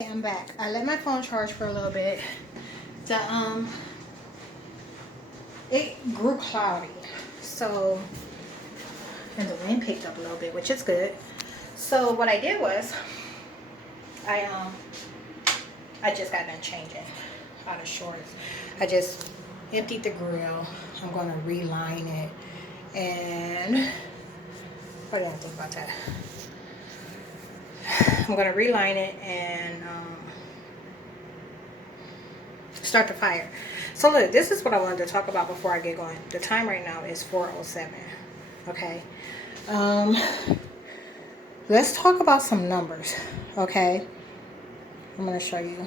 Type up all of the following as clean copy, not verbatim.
I'm back. I let my phone charge for a little bit. It grew cloudy, so, and the wind picked up a little bit, which is good. So what I did was I just got done changing out of shorts. I just emptied the grill. I'm going to reline it, and what do you think about that? I'm going to reline it and start the fire. So look, this is what I wanted to talk about before I get going. The time right now is 4:07. Okay. Let's talk about some numbers. Okay. I'm going to show you.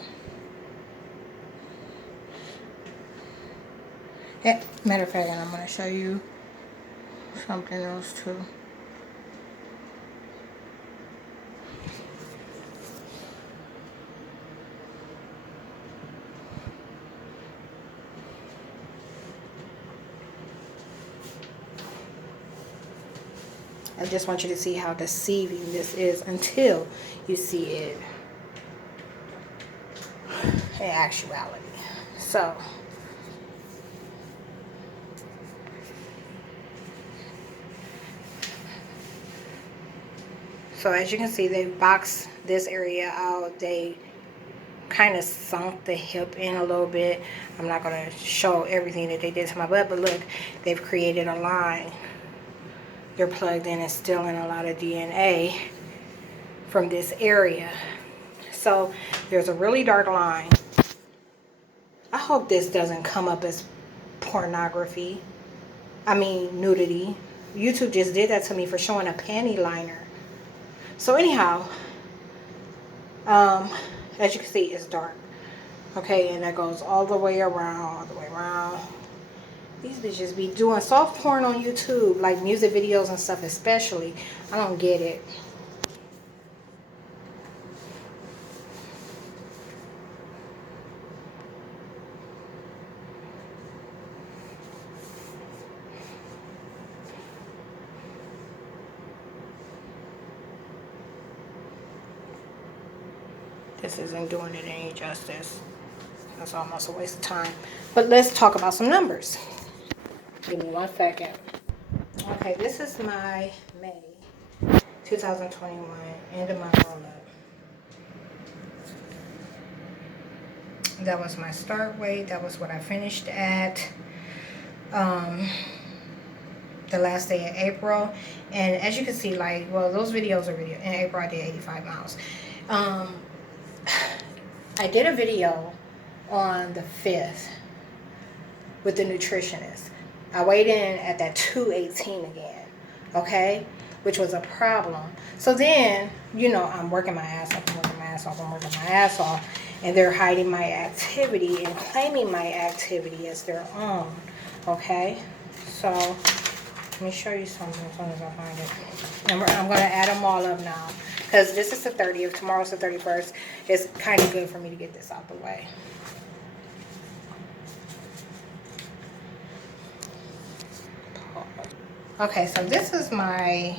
Yeah, matter of fact, I'm going to show you something else too. I just want you to see how deceiving this is until you see it in actuality. So, as you can see, they boxed this area out. They kind of sunk the hip in a little bit. I'm not going to show everything that they did to my butt, but look, they've created a line. They're plugged in and stealing a lot of DNA from this area. So there's a really dark line. I hope this doesn't come up as pornography. I mean, nudity. YouTube just did that to me for showing a panty liner. So anyhow, as you can see, it's dark. Okay, and that goes all the way around, These bitches be doing soft porn on YouTube, like music videos and stuff especially. I don't get it. This isn't doing it any justice. That's almost a waste of time. But let's talk about some numbers. Give me 1 second. Okay, this is my May 2021 end of my roll-up. That was my start weight. That was what I finished at the last day of April. And as you can see, like, well, those videos are in April I did 85 miles. I did a video on the 5th with the nutritionist. I weighed in at that 218 again, okay, which was a problem. So then, you know, I'm working my ass off, and they're hiding my activity and claiming my activity as their own, okay? So let me show you something as soon as I find it. And I'm going to add them all up now, because this is the 30th, tomorrow's the 31st. It's kind of good for me to get this out the way. Okay, so this is my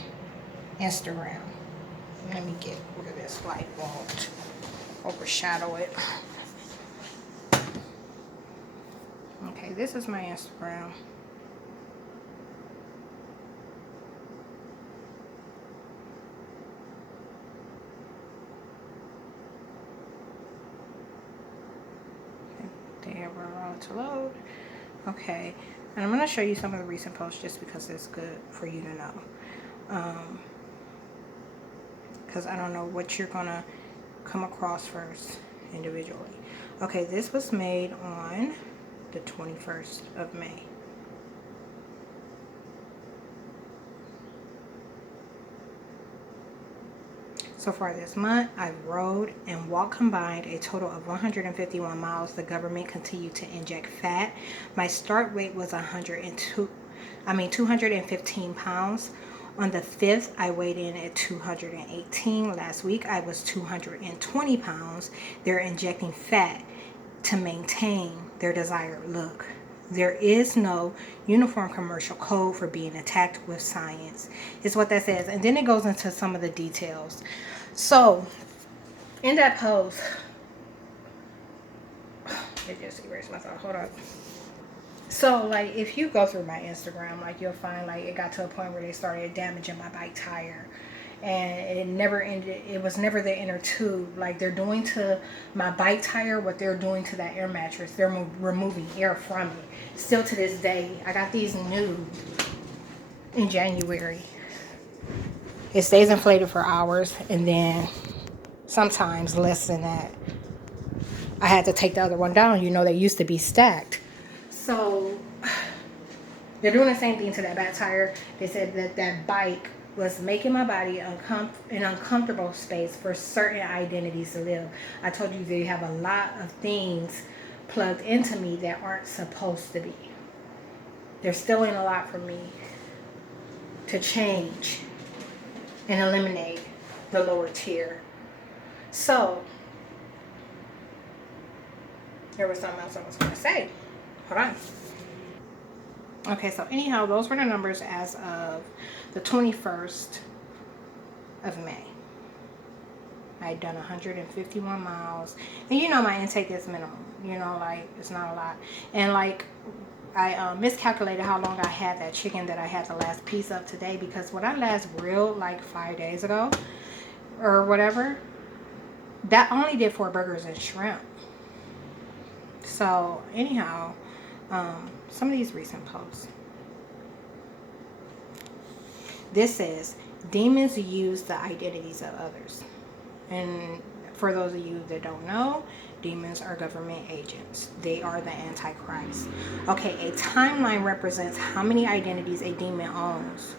Instagram. Let me get rid of this light bulb to overshadow it. Okay, this is my Instagram. They were allowed to load. Okay, and I'm going to show you some of the recent posts just because it's good for you to know. Because I don't know what you're going to come across first individually. Okay, this was made on the 21st of May. So far this month, I've rode and walked combined a total of 151 miles. The government continued to inject fat. My start weight was 215 pounds. On the 5th, I weighed in at 218. Last week, I was 220 pounds. They're injecting fat to maintain their desired look. There is no uniform commercial code for being attacked with science, is what that says. And then it goes into some of the details. So in that post, It just erased my thought. Hold on. So, like, if you go through my Instagram, like, you'll find, like, it got to a point where they started damaging my bike tire. And it never ended. It was never the inner tube. Like, they're doing to my bike tire what they're doing to that air mattress. They're removing air from it. Still to this day, I got these new in January. It stays inflated for hours, and then sometimes less than that. I had to take the other one down. You know, they used to be stacked. So they're doing the same thing to that back tire. They said that that bike was making my body an uncomfortable space for certain identities to live. I told you they have a lot of things plugged into me that aren't supposed to be. They're stealing a lot from me to change and eliminate the lower tier. So there was something else I was going to say. Hold on. Okay, so anyhow, those were the numbers as of the 21st of May. I had done 151 miles. And you know my intake is minimum. You know, like, it's not a lot. And, like, I miscalculated how long I had that chicken that I had the last piece of today. Because when I last grilled, like, 5 days ago, or whatever, that only did 4 burgers and shrimp. So, anyhow, some of these recent posts. This says, demons use the identities of others. And for those of you that don't know, demons are government agents. They are the Antichrist. Okay, a timeline represents how many identities a demon owns.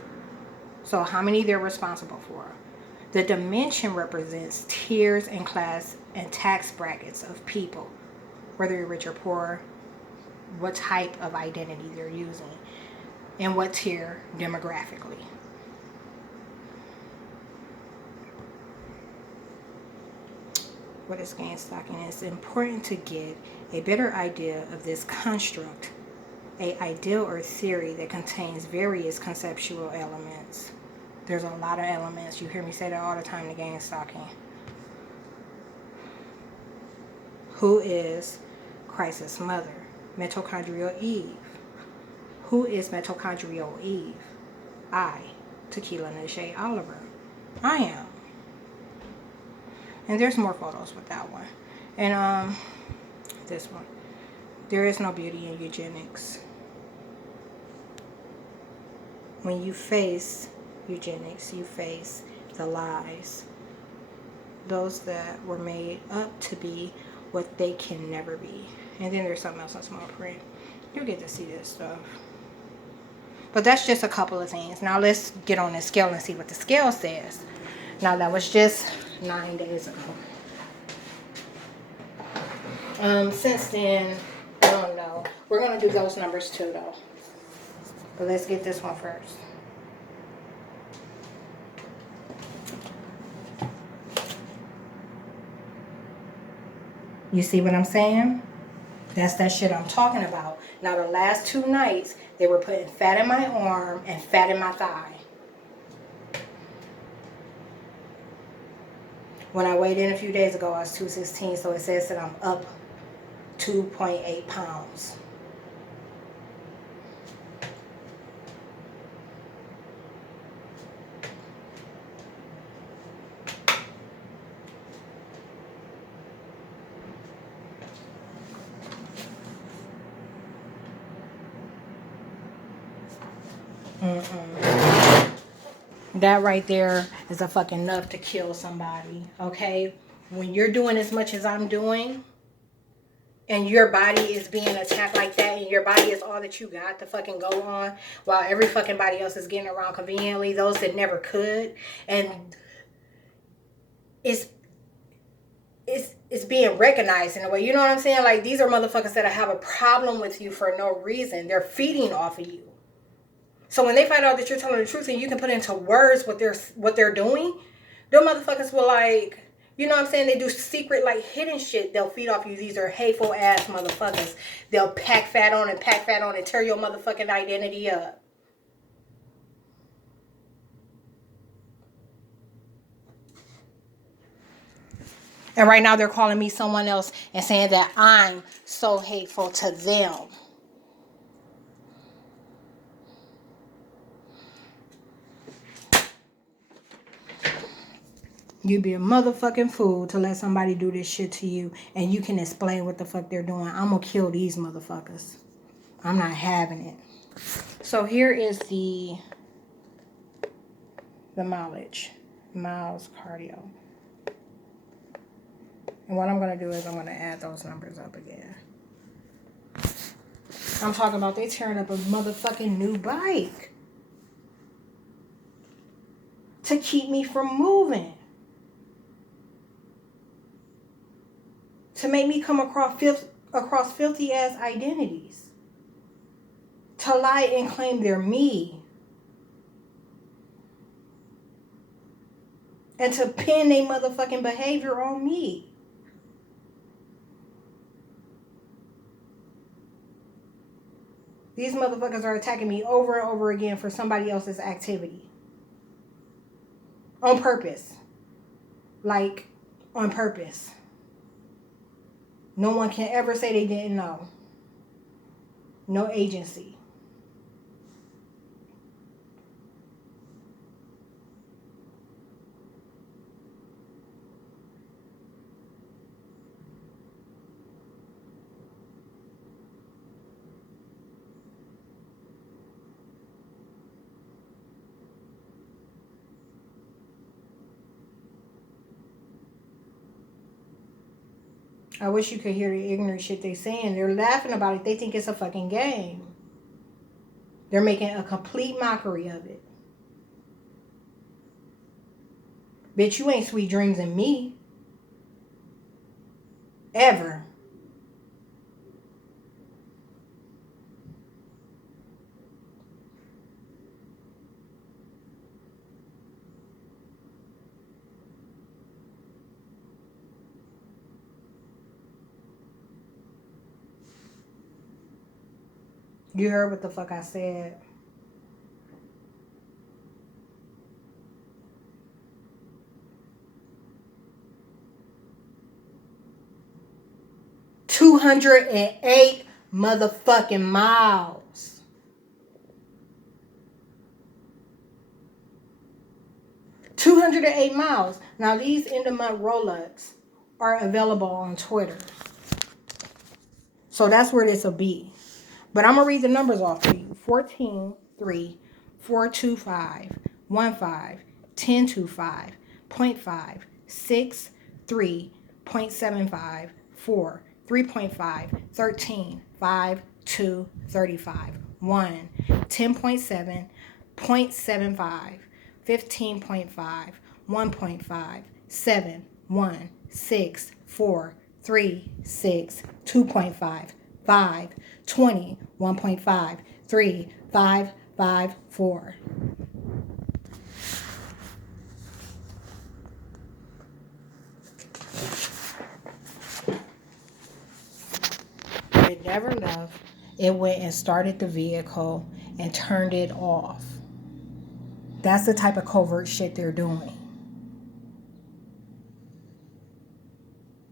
So how many they're responsible for. The dimension represents tiers and class and tax brackets of people. Whether you're rich or poor, what type of identity they're using, and what tier demographically. What is gain stocking? It's important to get a better idea of this construct, a ideal or theory that contains various conceptual elements. There's a lot of elements. You hear me say that all the time to gain stocking. Who is Christ's mother? Mitochondrial Eve. Who is mitochondrial Eve? I, Tequila Nashe Oliver. I am. And there's more photos with that one. And this one. There is no beauty in eugenics. When you face eugenics, you face the lies. Those that were made up to be what they can never be. And then there's something else in small print. You'll get to see this stuff. But that's just a couple of things. Now let's get on the scale and see what the scale says. Now that was just 9 days ago. Since then, I don't know. We're going to do those numbers too though. But let's get this one first. You see what I'm saying? That's that shit I'm talking about. Now, the last 2 nights, they were putting fat in my arm and fat in my thigh. When I weighed in a few days ago, I was 216, so it says that I'm up 2.8 pounds. That right there is a fucking enough to kill somebody, okay? When you're doing as much as I'm doing, and your body is being attacked like that, and your body is all that you got to fucking go on, while every fucking body else is getting around conveniently, those that never could, and it's being recognized in a way, you know what I'm saying? Like, these are motherfuckers that have a problem with you for no reason. They're feeding off of you. So when they find out that you're telling the truth and you can put into words what they're doing, them motherfuckers will, like, you know what I'm saying? They do secret, like, hidden shit. They'll feed off you. These are hateful ass motherfuckers. They'll pack fat on and tear your motherfucking identity up. And right now they're calling me someone else and saying that I'm so hateful to them. You'd be a motherfucking fool to let somebody do this shit to you and you can explain what the fuck they're doing. I'm gonna kill these motherfuckers. I'm not having it. So here is the miles cardio. And what I'm gonna do is I'm gonna add those numbers up again. I'm talking about they tearing up a motherfucking new bike to keep me from moving. To make me come across filthy ass identities. To lie and claim they're me. And to pin their motherfucking behavior on me. These motherfuckers are attacking me over and over again for somebody else's activity. On purpose. Like, on purpose. No one can ever say they didn't know. No agency. I wish you could hear the ignorant shit they saying. They're laughing about it. They think it's a fucking game. They're making a complete mockery of it. Bitch, you ain't sweet dreams in me. Ever. You heard what the fuck I said. $208 motherfucking miles. $208 miles. Now these end of month Rolex are available on Twitter. So that's where this will be. But I'm going to read the numbers off to you. 14, 3, 425, 15, 1025, 0.5, 6, 3, 0.75, 4, 3.5, 13, 5, 2, 35, 1, 10.7, 0.75, 15.5, 1.5, 7, 1, 6, 4, 3, 6, 2.5, 5, 20, 1.5, 3, 5, 5, 4. It never left. It went and started the vehicle and turned it off. That's the type of covert shit they're doing.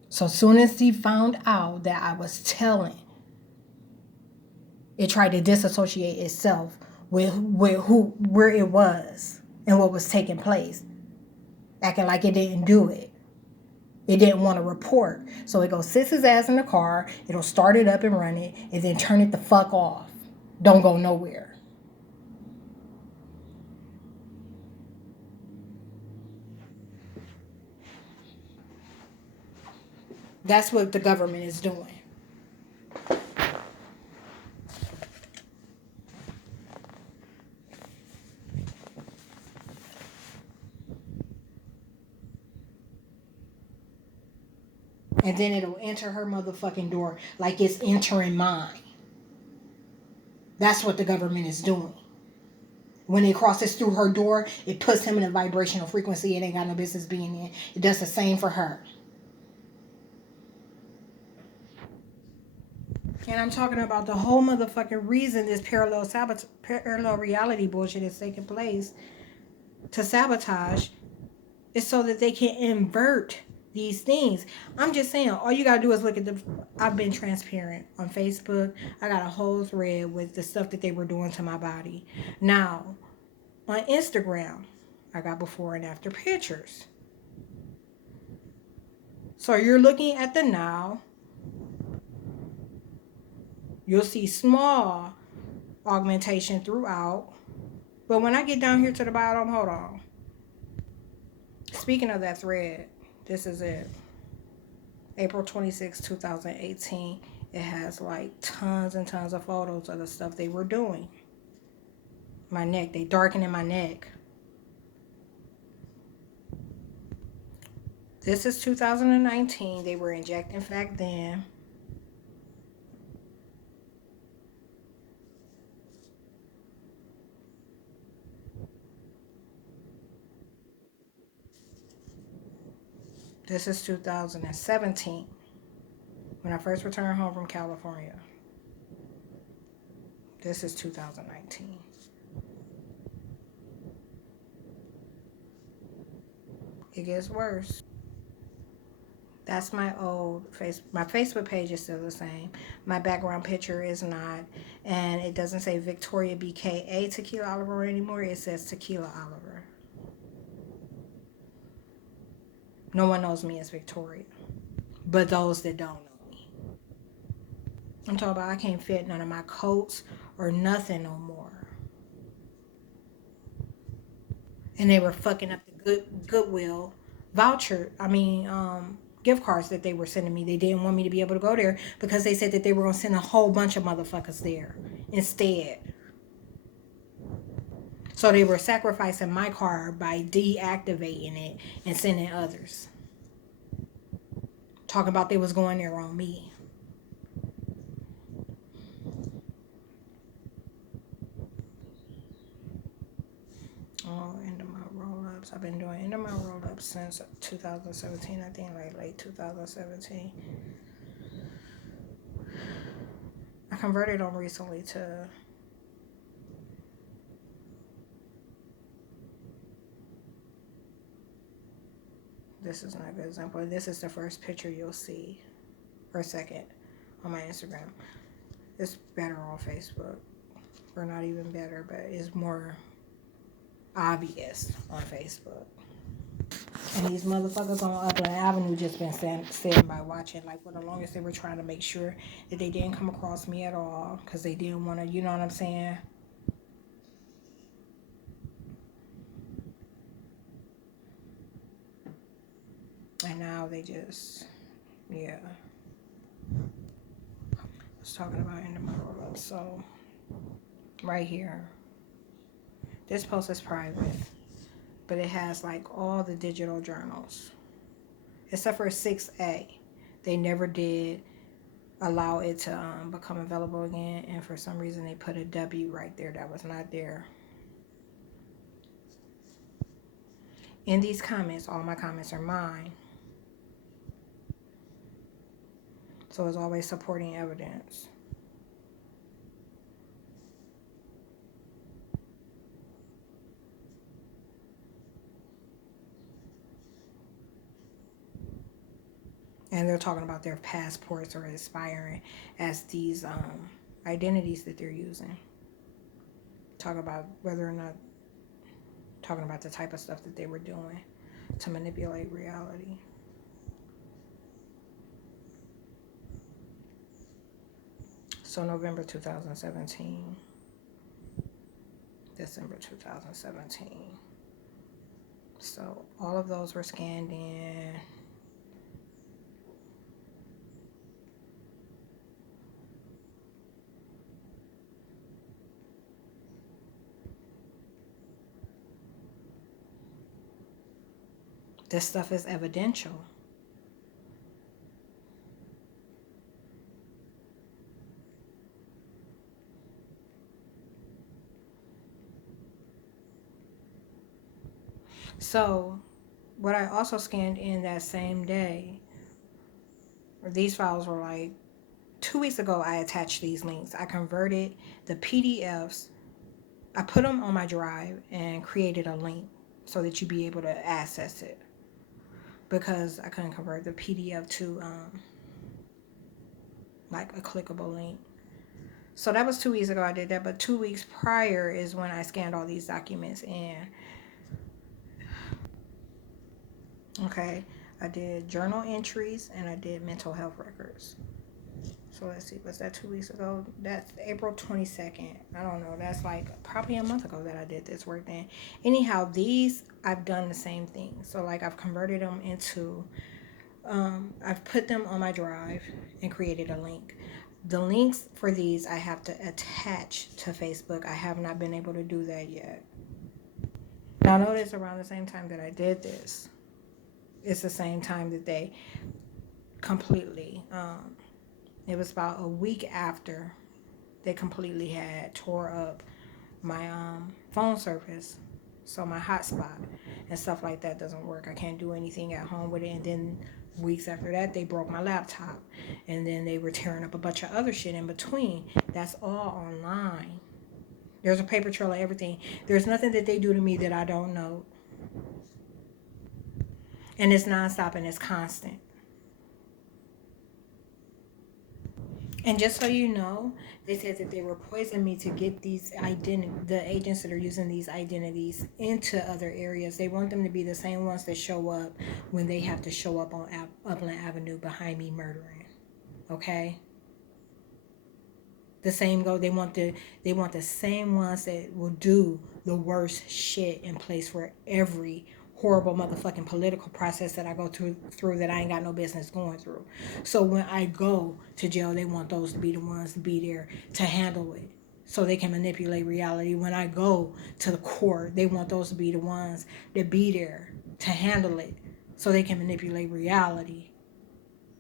So soon as he found out that I was telling, it tried to disassociate itself with where it was and what was taking place, acting like it didn't do it. It didn't want to report. So it goes sit his ass in the car, it'll start it up and run it, and then turn it the fuck off. Don't go nowhere. That's what the government is doing. And then it'll enter her motherfucking door like it's entering mine. That's what the government is doing. When it crosses through her door, it puts him in a vibrational frequency it ain't got no business being in. It does the same for her. And I'm talking about the whole motherfucking reason this parallel reality bullshit is taking place to sabotage is so that they can invert these things. I'm just saying, all you gotta do is look at the. I've been transparent on Facebook. I got a whole thread with the stuff that they were doing to my body. Now, on Instagram, I got before and after pictures. So you're looking at the now. You'll see small augmentation throughout. But when I get down here to the bottom, hold on. Speaking of that thread, this is it. April 26, 2018. It has like tons and tons of photos of the stuff they were doing. My neck, they darkening my neck. This is 2019. They were injecting back then. This is 2017. When I first returned home from California. This is 2019. It gets worse. That's my old face. My Facebook page is still the same. My background picture is not, and it doesn't say Victoria BKA Tequila Oliver anymore. It says Tequila Oliver. No one knows me as Victoria, but those that don't know me. I'm talking about I can't fit none of my coats or nothing no more. And they were fucking up the Goodwill voucher. Gift cards that they were sending me. They didn't want me to be able to go there because they said that they were going to send a whole bunch of motherfuckers there instead. So they were sacrificing my card by deactivating it and sending others. Talking about they was going there on me. Oh, end of my roll-ups. I've been doing end of my roll-ups since 2017. I think like late 2017. I converted on recently to this is not a good example. This is the first picture you'll see, or second, on my Instagram. It's better on Facebook, or not even better, but it's more obvious on Facebook. And these motherfuckers on Upland Avenue just been standing by watching. Like for the longest, they were trying to make sure that they didn't come across me at all because they didn't want to. You know what I'm saying? And now they just, yeah. I was talking about end of my roll up. So right here, this post is private, but it has like all the digital journals except for 6A. They never did allow it to become available again, and for some reason they put a W right there that was not there. In these comments, all my comments are mine, so it's always supporting evidence. And they're talking about their passports are expiring as these identities that they're using. Talk about whether or not, talking about the type of stuff that they were doing to manipulate reality. So November 2017, December 2017. So all of those were scanned in. This stuff is evidential. So what I also scanned in that same day, these files were like 2 weeks ago. I attached these links. I converted the PDFs. I put them on my drive and created a link so that you'd be able to access it. because I couldn't convert the PDF to like a clickable link. So that was 2 weeks ago I did that, but 2 weeks prior is when I scanned all these documents in. Okay, I did journal entries and I did mental health records. So let's see, was that 2 weeks ago? That's April 22nd. I don't know. That's like probably a month ago that I did this work then. Anyhow, these, I've done the same thing. So like I've converted them into, I've put them on my drive and created a link. The links for these I have to attach to Facebook. I have not been able to do that yet. Now notice around the same time that I did this, it's the same time that they completely, it was about a week after they completely had tore up my phone service. So my hotspot and stuff like that doesn't work. I can't do anything at home with it. And then weeks after that, they broke my laptop. And then they were tearing up a bunch of other shit in between. That's all online. There's a paper trail of everything. There's nothing that they do to me that I don't know. And it's nonstop and it's constant. And just so you know, they said that they were poisoning me to get these the agents that are using these identities into other areas. They want them to be the same ones that show up when they have to show up on Upland Avenue behind me murdering. Okay? The same go. They want the same ones that will do the worst shit in place for every horrible motherfucking political process that I go through that I ain't got no business going through. So when I go to jail, they want those to be the ones to be there to handle it so they can manipulate reality. When I go to the court, they want those to be the ones that be there to handle it so they can manipulate reality.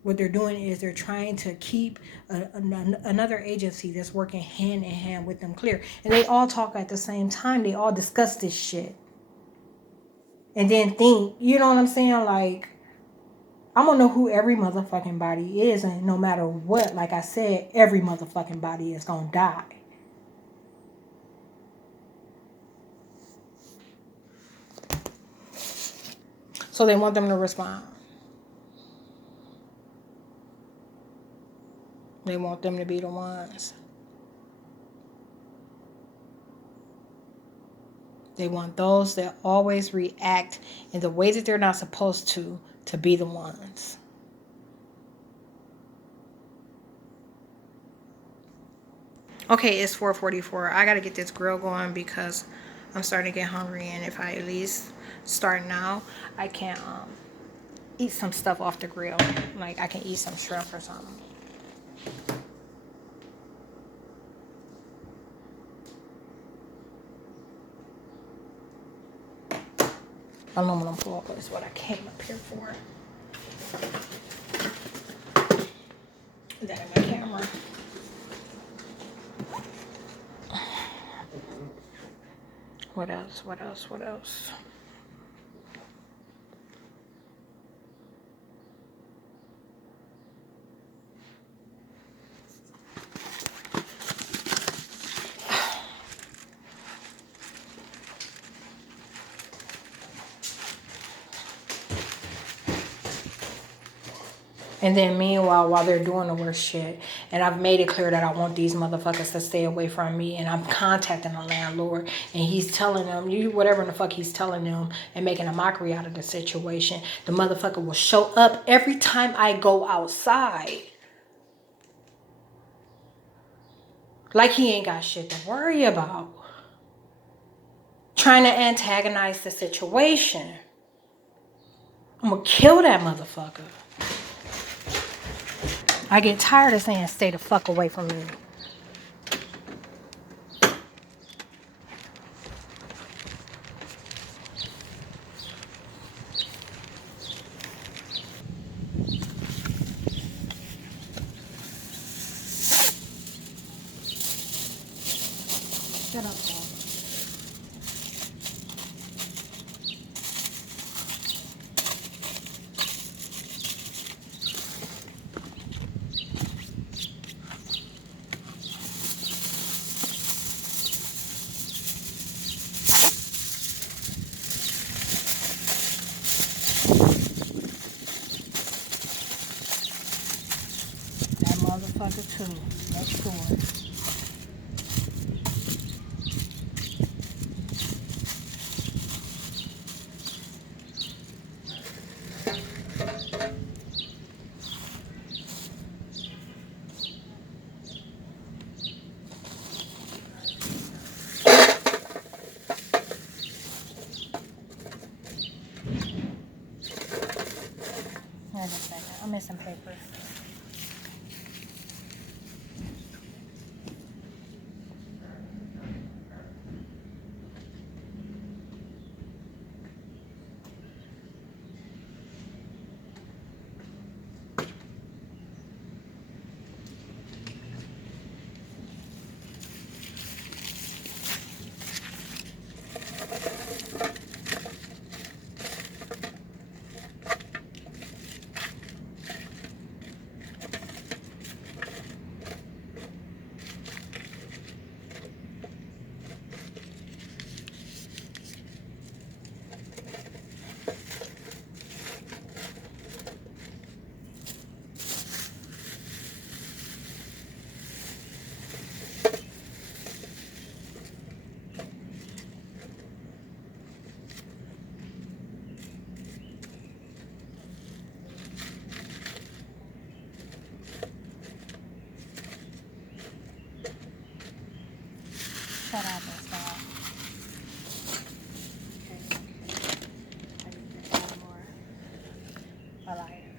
What they're doing is they're trying to keep another agency that's working hand in hand with them clear. And they all talk at the same time. They all discuss this shit. And then think, you know what I'm saying? Like, I'm gonna know who every motherfucking body is. And no matter what, like I said, every motherfucking body is gonna die. So they want them to respond. They want them to be the ones. They want those that always react in the way that they're not supposed to be the ones. Okay, it's 4:44. I gotta get this grill going because I'm starting to get hungry, and if I at least start now, I can eat some stuff off the grill. Like I can eat some shrimp or something. Aluminum foil is what I came up here for. That in my camera. What else? What else? What else? And then meanwhile, while they're doing the worst shit, and I've made it clear that I want these motherfuckers to stay away from me, and I'm contacting the landlord, and he's telling them, whatever in the fuck he's telling them, and making a mockery out of the situation, the motherfucker will show up every time I go outside. Like he ain't got shit to worry about. Trying to antagonize the situation. I'm gonna kill that motherfucker. I get tired of saying stay the fuck away from me. Shut up, Paul. motherfucker too. That's sure. Wait a second. I'm missing paper. Shut up and stop. Okay. I need to add more. A lighter.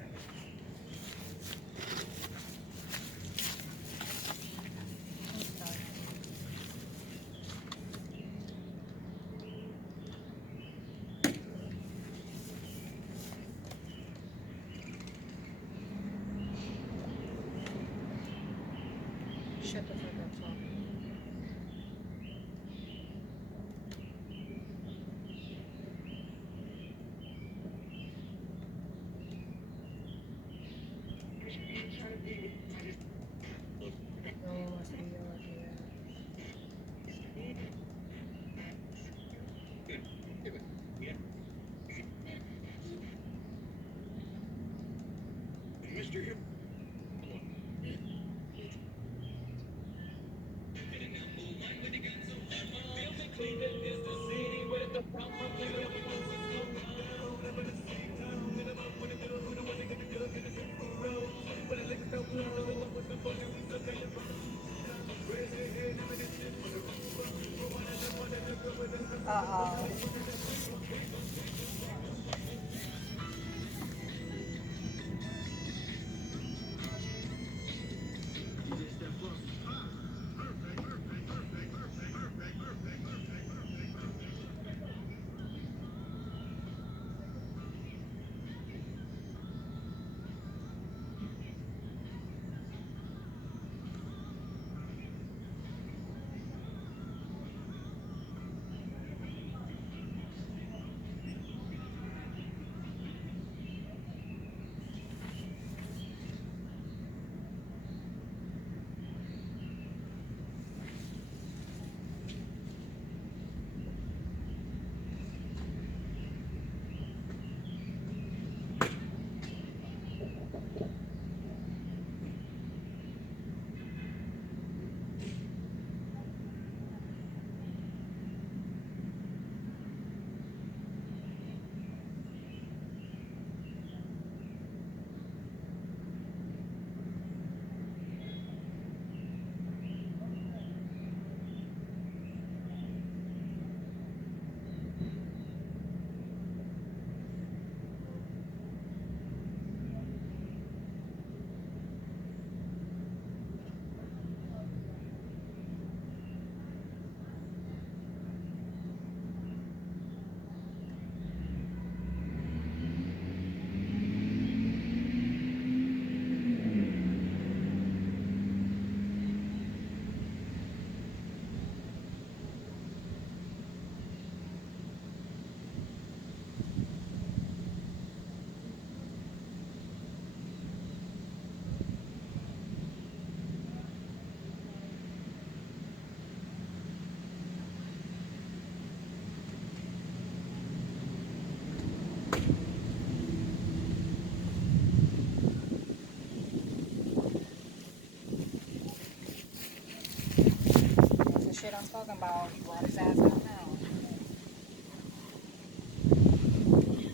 Shut the fuck up, Flo. No one wants to be your idea. Uh-oh. home. He brought his ass back home.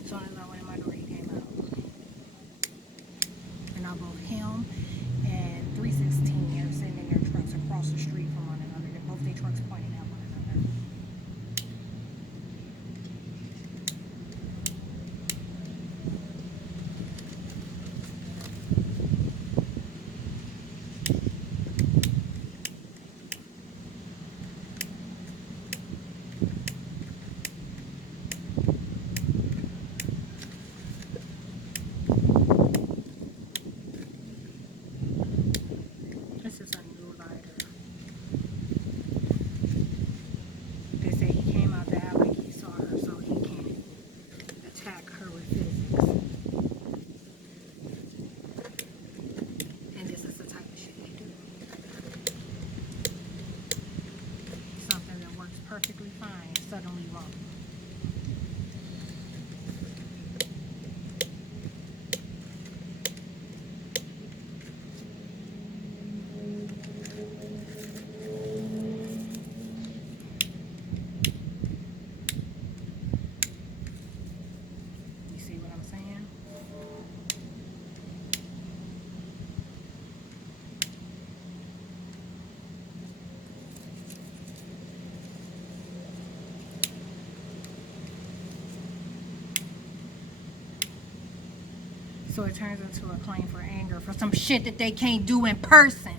As soon as I went in my door, he came out. And now both him and 316 are sitting in their trucks across the street from one another. They're both their trucks pointing at one another. This is a new lighter. They say he came out the alley like he saw her, so he can attack her with physics. And this is the type of shit they do. Something that works perfectly fine, suddenly wrong. You see what I'm saying? So it turns into a claim for anger for some shit that they can't do in person.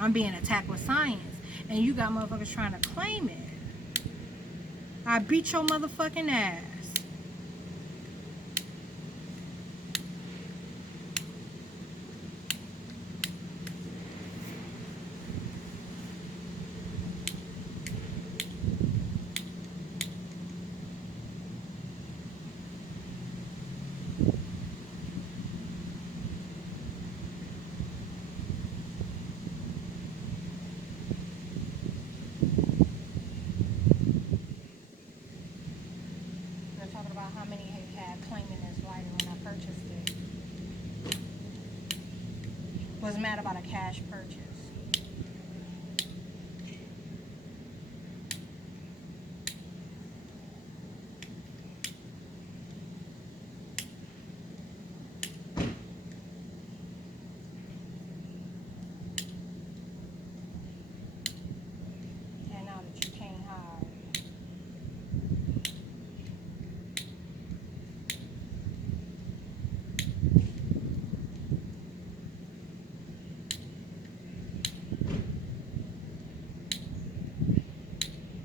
I'm being attacked with science, and you got motherfuckers trying to claim it. I beat your motherfucking ass. They're talking about how many had claiming this lighter when I purchased it. Was mad about a cash purchase.